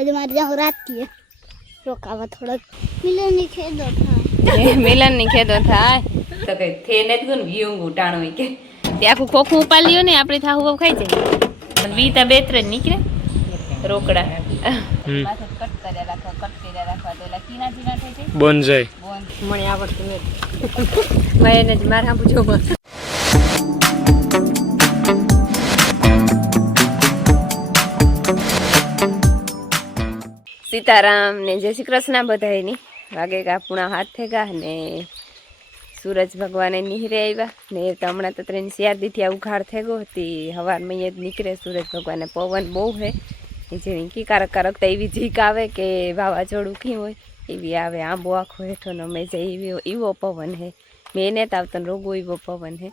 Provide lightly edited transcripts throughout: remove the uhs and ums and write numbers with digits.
आज मार जाऊं रात की रोकावा थोड़ा मिलन नहीं खेदो था મિલન ની ખેદો થાય તો કઈ થે ને ગુન વ્યૂ ઉટાણો કે તે આખું ખોખું ઉપાડ્યો ને આપણી થાહુ બહુ ખાઈ જાય પણ વીતા બે ત્રણ નીકળે રોકડા પાછો કટ કરે રાખવા તો એલા કીના જીના થઈ જાય બન જાય મને આવડતું નથી મેં એને જ માર હાંભું જોવા સીતારામ ને જય શ્રી કૃષ્ણ બધાયની વાગે કા પૂણા હાથ થેગા ને સૂરજ ભગવાને નિહરે આવ્યા ને તો હમણાં તો ત્રણ શિયારદીથી આ ઉઘાડ થેગો હતી હવારમાં જ નીકળે સૂરજ ભગવાને પવન બહુ હે જેની કી કારક તો એવી ઝીક આવે કે વાવાઝોડું કી હોય એવી આવે આંબો આખો હેઠો નમે જાય એવો પવન હે મેં ને તો આવતા રોગો એવો પવન હે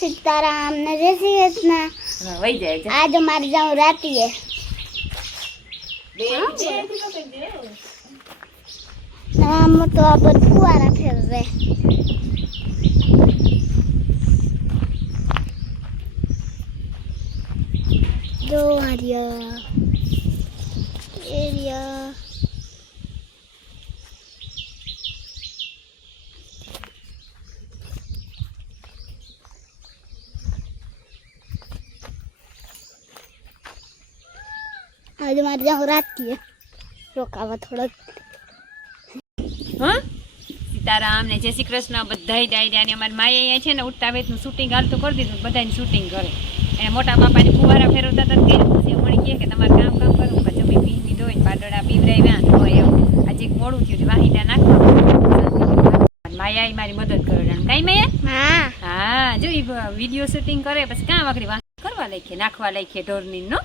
सीताराम ने जैसी इतना વહી જાય आज मार जाऊं रात की हम तो अब फुआरा फिर रहे जो आरिया एरिया आज मार जाऊं रात की रोकावा थोड़ा હા સીતારામ ને જય શ્રી કૃષ્ણ બધાય ડાયરા ને અમારી માએ અહીંયા છે ને ઉઠતા વેતનું શૂટિંગ હાલ તો કરી દીધું બધાને શૂટિંગ કરે એને મોટા બાપાની ફુવારા ફેરવતા હતા કર્યું પછી મળી કહે કે તમારે કામ કરું કે જમી પીની ધોઈને પાડોડા પીવરાવ્યા હોય એવું આજે એક મોડું થયું વાહિડા નાખવા માયા મારી મદદ કરે કઈ માયા हाँ હા જો વિડીયો શૂટિંગ કરે પછી કાં વાકડી વાહ કરવા લખીએ નાખવા લખીએ ઢોરની નો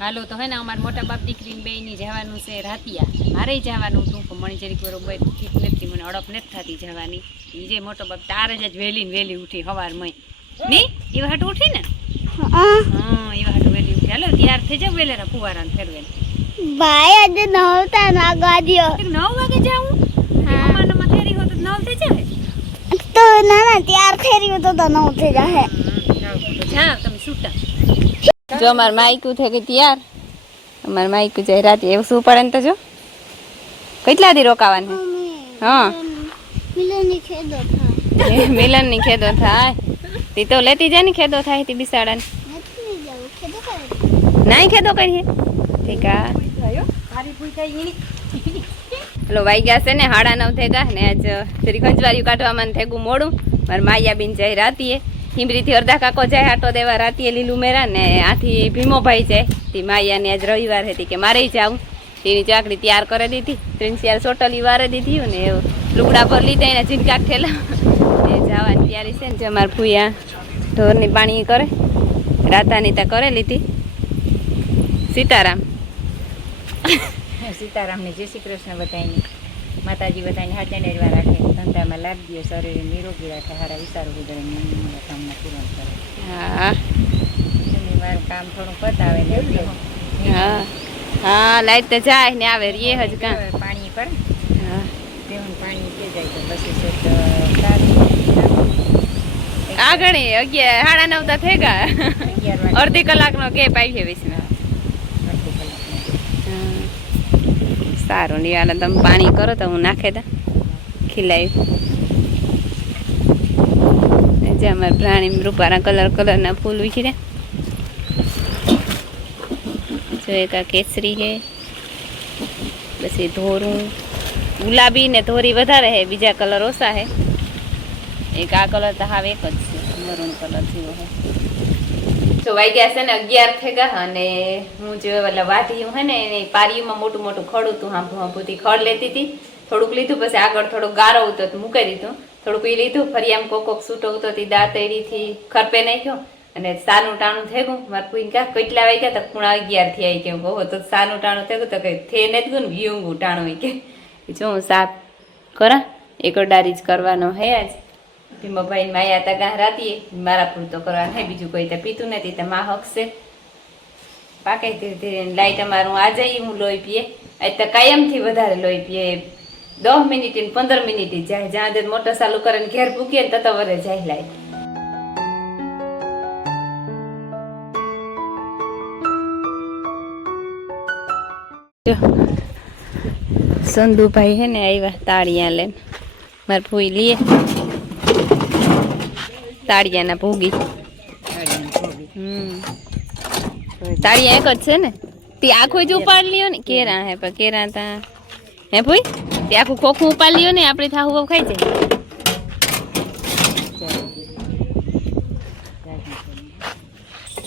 હાલો તો હે ને અમારા મોટા બાપ દીકરીને બેયની જવાનું છે રાતિયા મારે જવાનું હતું પણ મને જરીક બરોબર ઠીક નથી મને અડપ નથી થતી જવાની એ જે મોટો બાપ તારે જ વહેલી ને વહેલી ઉઠી સવારમાં નહીં એવા હાટ ઉઠી ને હા એવા હાટ વહેલી ઉઠી હાલો તૈયાર થઈ જાવ વહેલેરા ફુવારાને ફેરવે भाई आज नौता ना गादियो 9 વાગે જાઉં અમારામાં ફેરી હોત 9 થઈ જાય तो ना ना तैयार फेरी हो तो नौ थे जाए જા તમે છૂટા જો અમાર માઈકુ થઈ ગઈ તૈયાર અમાર માઈકુ જાય રાતે એવું શું પડે ને તો જો કેટલા દી રોકાવાનું હા मिलन नहीं खेदो था મિલન ની ખેદો થાય તી તો લેતી જાય ને ખેદો થાય તી બિસાડાને नहीं जाओ खेदो करे નાઈ ખેદો કરીએ ઠીક આ હલો વાગ્યા છે ને 9:30 થેગા ને આજ જરી ખંજવારી કાઢવામાં થેગું મોડું માર માયા બેન જાય રાતીએ હિમરીથી અડધા કાકો જાય આટો દેવા રાતીએ લીલું મેરા ને આથી ભીમોભાઈ જાય તે માયાને આજ રવિવાર હતી કે મારે જાઉં તેની ચાકડી તૈયાર કરી દીધી 3-4 સોટલી વારે દીધી ને લુગડા પર લીધા એના ઝીંકા ઠેલા એ જવાની તૈયારી છે ને જે અમારા ફૂયા ઢોરની પાણી કરે રાતાની તા કરે લીધી સીતારામ સીતારામને જય શ્રી કૃષ્ણ બધાની માતાજી બધાને હાજર નિર્વા રાખે ધંધામાં લાભ દે શરીર નિરોગી રાખે હારા વિચારો ગુજરે કામમાં પૂરણ કરે હા વાર કામ થોડું પતાવે ને હા હા લાઈટ તો જાય ને આવે રે હજ કાં પાણી પડે હા તેવું પાણી કે જાય તો પછી આગળ 9:30 તો થઈ ગયા અડધી કલાકનો ગેપ આવી વિશના સારું નહીં હાલ તમે પાણી કરો તો હું નાખે દા ખીલાયું જે અમારે પ્રાણી રૂપારા કલરના ફૂલ ઉખીરે જો એક આ કેસરી છે, પછી ધોરું ગુલાબી ને ધોરી વધારે છે, બીજા કલર ઓછા છે. એક આ કલર તો હાવ એક જ છે, મરૂન કલર જેવો છે. તો વાગ્યા છે ને 11 થઈ ગયા અને હું જે વાઢીયું હે ને એની પારીમાં મોટું મોટું ખડ હતું, હાંભુથી ખડ લેતી હતી. થોડુંક લીધું, પછી આગળ થોડુંક ગારો હતો તો મૂકી દીધું. થોડુંક એ લીધું, ફરી આમ કોક છૂટો હતો તે દાંતેડીથી ખરપે નાખ્યો અને સાનું ટાણું થઈ ગયું. મારે કોઈ ક્યાં કેટલા વાગ્યા તો 11:30 થી આવી ગયું. કહો તો સાનું ટાણું થઈ ગયું તો કઈ થે નથી ગયું ને વિયુંગું ટાણું કે જો હું સાફ કરા એક ડારી જ કરવાનો હે આજ. ભીમાભાઈ માયા તા ગાહ રાતીએ મારા પૂરતો કરવાનો હે, બીજું કોઈ તો પીતું નથી. તો માં હકશે પાકે ધીરે ધીરે લાઈટ અમારું આ જઈએ હું લોહી પીએ. આજ તો કાયમથી વધારે લોહી પીએ, 10 મિનિટ ને 15 મિનિટ જાય. જ્યાં મોટર ચાલુ કરે ને ઘેર પૂકીએ ને તતો વરે જાય લાઈટ. સંધુભાઈ હે ને આવ્યા તાળિયા લઈને, મારે ફૂઈ લીએ તાળિયાના ભોગી. તાળિયા એક જ છે ને, તે આખું જ ઉપાડ લ્યો ને. કેરા હે પણ કેરા તા હે ભૂઈ તે આખું ખોખું ઉપાડ લ્યો ને, આપણે થાવું ખાઈ જાય.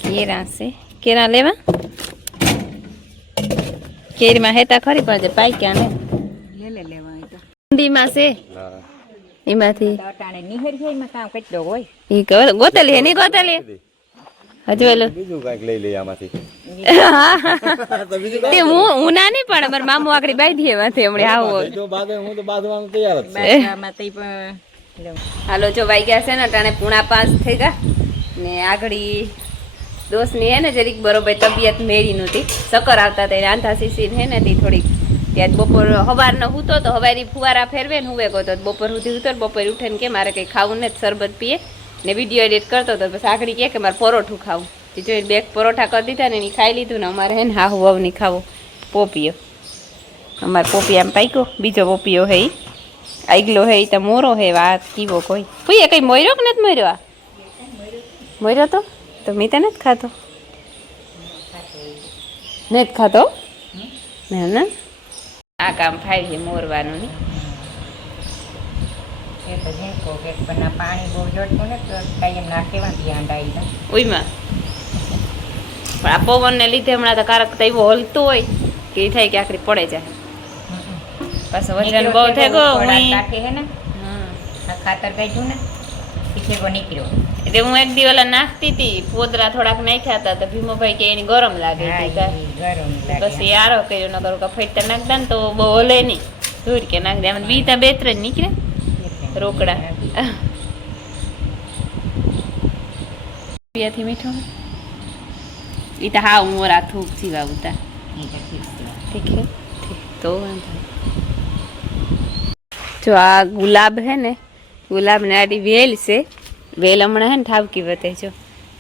કેરા છે, કેરા લેવા કેરીમાં હેતા ખરી પડે પાક્યા ને ઠંડીમાં છે એમાંથી ગોતેલી હે નહીં ગોતેલી હજુ બીજું કઈક લઈ લઈએ આમાંથી. હું ના નહીં પણ મારા મામુ આકડી બાંધી એમાંથી હમણાં આવું હું તો બાંધવાનું તૈયાર જ છે. હાલો જો વાગ્યા છે ને ટાણે 4:30 થઈ ગયા ને આગળી દોસ્તની હે ને જરીક બરોબર તબિયત મેરી નહોતી, ચક્કર આવતા હતા, આંધા શીશી હે ને તે થોડીક ત્યાં બપોર સવારનો હૂતો તો હવારી ફુવારા ફેરવે ને હુવે ગયો તો બપોર સુધી ઉતર. બપોર ઉઠે ને કે મારે કંઈ ખાવું ને શરબત પીએ ને વિડીયો એડિટ કરતો હતો. પછી આગળ કહે કે મારે પરોઠું ખાવું. તે જોઈને 2 પરોઠા કરી દીધા ને એની ખાઈ લીધું ને અમારે હે ને હાહુ વહુની ખાવો પોપિયો. અમારે પોપિયામાં પાક્યો, બીજો પોપિયો હે આગલો હે તો મોરો હે વાત કીવો કોઈ કોઈ કઈ મોર્યો કે નથી મોર્યો? આ મોર્યો તો મેં તો નથી ખાતો, નથી ખાતો ના ના. આ કામ થાય છે મોરવાનું નહીં. પાણી બહુ જોડતું ને તો કાયમ નાખેવા ધ્યાન આવી ઉઈમાં પણ આ પવનને લીધે હમણાં તો કારક તો એવો હલતો હોય કે એ થાય કે આખરી પડે જાય. પાછો વજન બહુ થઈ ગયો હે ને ખાતર કાઢ્યું ને પીછે નીકળ્યો એટલે હું એક દી ઓલા નાખતી હતી, પોદરા થોડાક નાખ્યા હતા તો ભીમોભાઈ કે એની ગરમ લાગે પછી આરો કર્યો ન કરું કે ફેટતા નાખતા ને તો બહુ હલે નહીં, ધૂર કે નાખ દે. આમ 2-3 નીકળે રોકડા. પિયાથી મીઠો એ તો હા મોરા થૂક જીવા ઉતા ઠીક હે તો વાંધો. જો આ ગુલાબ હે ને, ગુલાબ ને આડી વેલ છે. વેલ હમણાં હે ને ઠાવકી વધે જો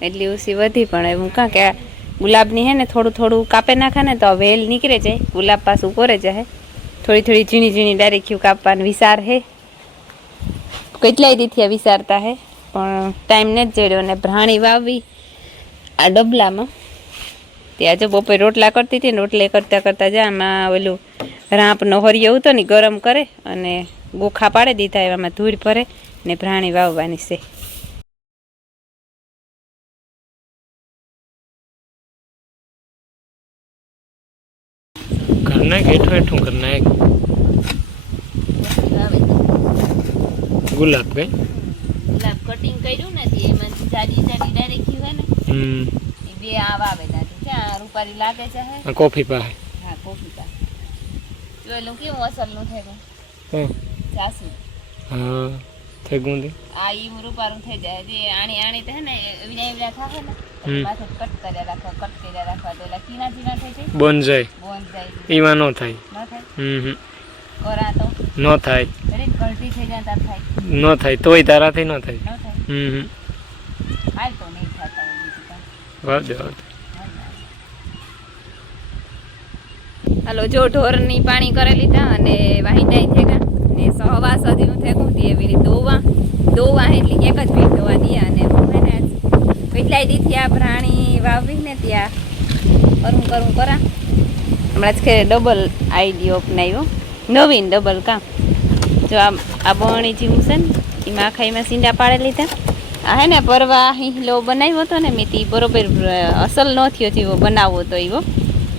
એટલી ઓછી વધી, પણ એવું કાં કે ગુલાબની હે ને થોડું થોડું કાપે નાખે ને તો વેલ નીકળે જાય, ગુલાબ પાછું કોરે જાય. થોડી થોડી ઝીણી ઝીણી ડાયરેક્ટ કાપવાનું વિચાર હે. કેટલાય દીથી વિચારતા હે પણ ટાઈમ નથી જોડ્યો. ને ભ્રાણી વાવી આ ડબલામાં ત્યાં જો બપોરે રોટલા કરતી હતી ને રોટલે કરતાં કરતાં જા આમાં ઓલું રાંપનો હરિયો હતો ને ગરમ કરે અને ગોખા પાડી દીધા, એવામાં ધૂળ ભરે ને ભ્રાણી વાવવાની છે. ઘરના હેઠું હેઠું ઘરના એક ગુલાબ ગઈ ગુલાબ કટિંગ કર્યું ને એમાં જાડી જાડી ડાયરેક્ટ હોય ને એ 2 આ વાવેલા છે. ક્યાં રૂપારી લાગે છે હે કોફી પાસે. હા કોફી પાસે જોયેલું કેવું અસલનું થઈ ગયું જાસુ. હા થઈ ગયું આ ઈ રૂપારું થઈ જાય જે આણી આણી તો હે ને એવડા એવડા થાશે ને માથે કટ કર્યા રાખવા તો એલા કીના જીના થઈ જાય બોન જાય એમાં ન થાય. ન થાય કોરા તો ન થાય દરેક કલટી થઈ જાય તાર થાય ન થાય તોય તારાથી ન થાય. ન થાય હાલ તો નહીં થતા હોય બીજું કાંઈ. વાવ દે વાવ દે. હાલો જો ઢોરની પાણી કરી લીધા અને વાહિંદાઈ થઈ ગયા ને સવા સુધી હું થેગું હતી એવી રીતે દોવા એટલે એક જ ભીંડ દોવા દે અને હું હે ને કેટલાય દીથી આ પ્રાણી વાવી ને ત્યાં કરું કરા હમણાં જ ખેરે ડબલ આઈડિયો અપનાવ્યો નવીન ડબલ કામ જો આ બણી જેવું છે ને એમાં આખાઈમાં સીંડા પાડી લીધા આ હે ને પરવા હિંહલો બનાવ્યો હતો ને મેં તે બરોબર અસલ ન થયો જેવો બનાવવો હતો એવો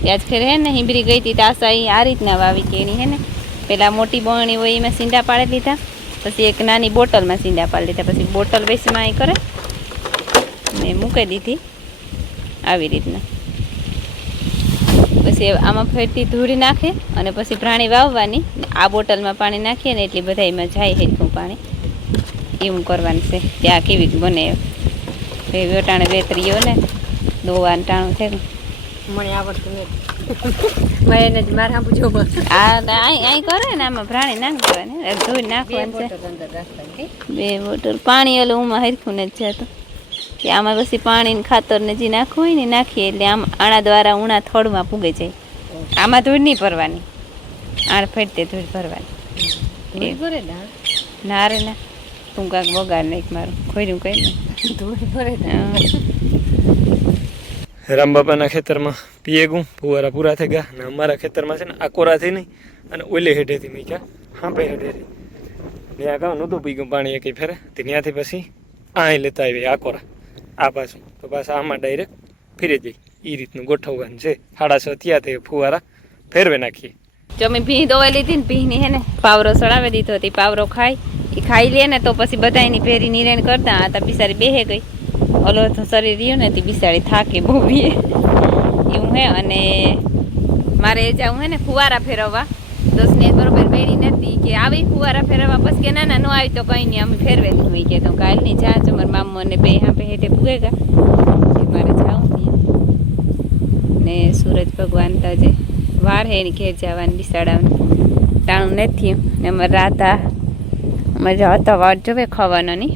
ત્યાં જ ખેર હે ને હિંબરી ગઈ હતી તાસા આ રીતના વાવી કે એની હે ને પહેલાં મોટી બણી હોય એમાં સીંડા પાડી લીધા પછી એક નાની બોટલમાં સીંડા પાડી લીધા પછી બોટલ બેસીમાં એ કરે ને મૂકી દીધી આવી રીતના પછી આમાં ફેરથી ધૂળી નાખે અને પછી પ્રાણી વાવવાની આ બોટલમાં પાણી નાખીએ ને એટલી બધા એમાં જાય હેઠું પાણી એવું કરવાનું છે ત્યાં કેવી બને એવી વટાણે વેતરીઓ ને દોવાનું ટાણું છે મને આવડતું નથી મેં એને જ મારે પૂછો અહીં કરે ને આમાં પ્રાણી નાખ દેવાની ધોઈ નાખવાનું છે 2 બોટલ પાણી ઓલું ઉમાં હરખું ને જ જતું કે આમાં પછી પાણી ને ખાતર ને જે નાખવું હોય ને નાખીએ એટલે આમ આણા દ્વારા ઉણા થોડમાં પૂગે જાય આમાં ધૂળ નહીં ભરવાની આણ ફેટતે ધૂળ ભરવાની ના રે ના તું કાંક બગાડ નહીં મારું ખોર્યું કઈ ને ધૂળ ભરે રામબાપાના ખેતરમાં પીએ ગું ફુવારા પૂરા થઈ ગયા અને અમારા ખેતરમાં છે ને આ કોરાથી નહીં અને ઓલે હેઠેથી મીક્યા હાંપે હેઠેથી ત્યાં કહું નહોતું પી ગયું પાણી એકઈ ફેરે ત્યાંથી પછી અહીં લેતા આવી આ કોરા આ પાછું તો પાછા આમાં ડાયરેક્ટ ફીરે જઈ એ રીતનું ગોઠવવાનું છે 6:30 થયા તે ફુવારા ફેરવે નાખીએ જો મેં ભીં દોવાઈ લીધી ને ભીંની હે ને પાવરો સડાવી દીધો હતી પાવરો ખાય એ ખાઈ લે ને તો પછી બધા એની ફેરી નિરેણ કરતા આ તો બિસારી બેહે ગઈ ઓલો તો શરીર રહ્યું ને તે બિસાડી થાકે બહુ બીએ એવું હે અને મારે જાઉં હે ને ફુવારા ફેરવવા દોસ્તને બરોબર મેળી નથી કે આવી ફુવારા ફેરવવા બસ કે ના ન આવી તો કંઈ નહીં અમે ફેરવેલી હોય કે તો કાલ નહીં જા છો મારા મામો અને બે હાંપે હેઠે પૂગેગા મારે જાઉં ત્યાં ને સૂરજ ભગવાન તો જે વાર હે એની ઘેર જવાની બિસાડાવાનું ટાણું નથી ને અમારે રાતા અમારે હતા વાર જોવે ખાવાનો નહીં